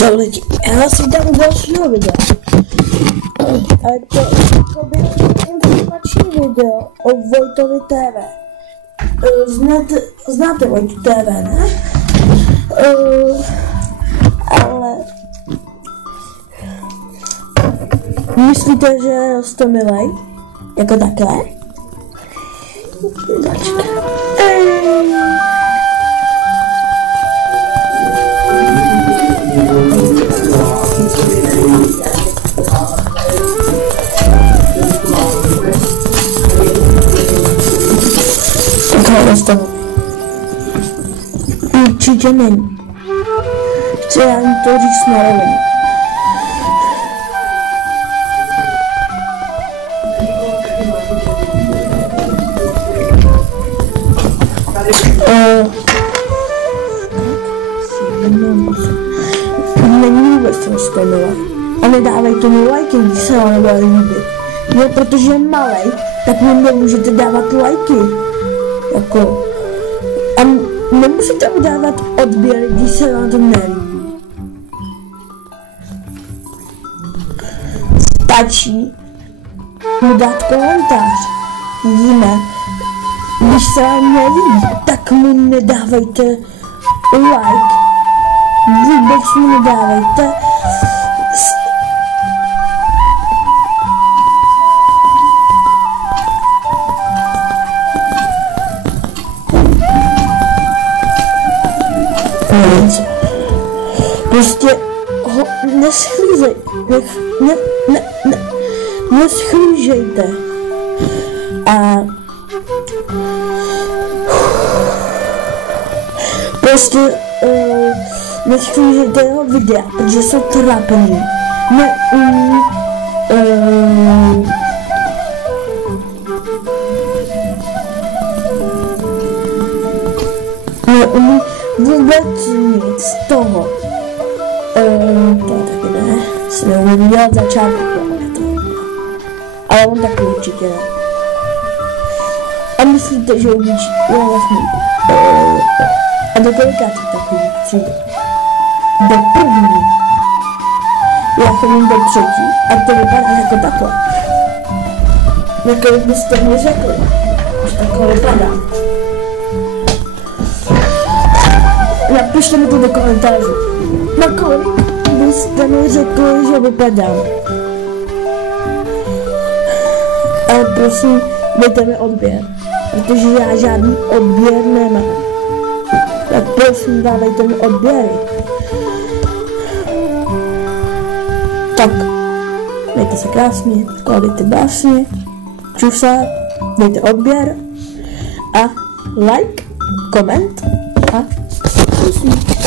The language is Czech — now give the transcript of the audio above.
Čau lidi, já si dám u dalšího videa. Ale to je informační video o Vojtovi TV. Znáte Vojtu TV, ne? Ale myslíte, že jste milej? Jako takhle? Určitě není. Chci jen to říct na rovinu. Není vůbec to milé. A nedávejte mu lajky, když se vám nebude líbit. No, protože je malej, tak mu nemůžete dávat lajky. Jako... A nemusíte mu dávat odběr, když se vám to nelíbí. Stačí mu dát komentář. Víme, když se vám nelíbí, tak mu nedávejte like. Vůbec mu nedávejte. Prostě ho neschlížejte. A prostě neschlížejte jeho videa, protože jsou trápení. Neumí vůbec nic z toho. To taky ne, si neumím dělat začátek toho. Ale on taky určitě ne. A myslíte, že umíš, jo vlastně. A do kolikátý takový přijde? Do první. Já chodím do třetí a to vypadá jako takhle. Nakolik byste mi řekli, že takhle vypadá. Napište mi to do komentářů. Nakolik byste mi řekli, že vypadám. Ale prosím, dejte mi odběr, protože já žádný odběr nemám. Tak prosím, dávejte mi odběry. Tak, mějte se krásně, skladejte básně, čusa, dejte odběr a like, koment a prosím.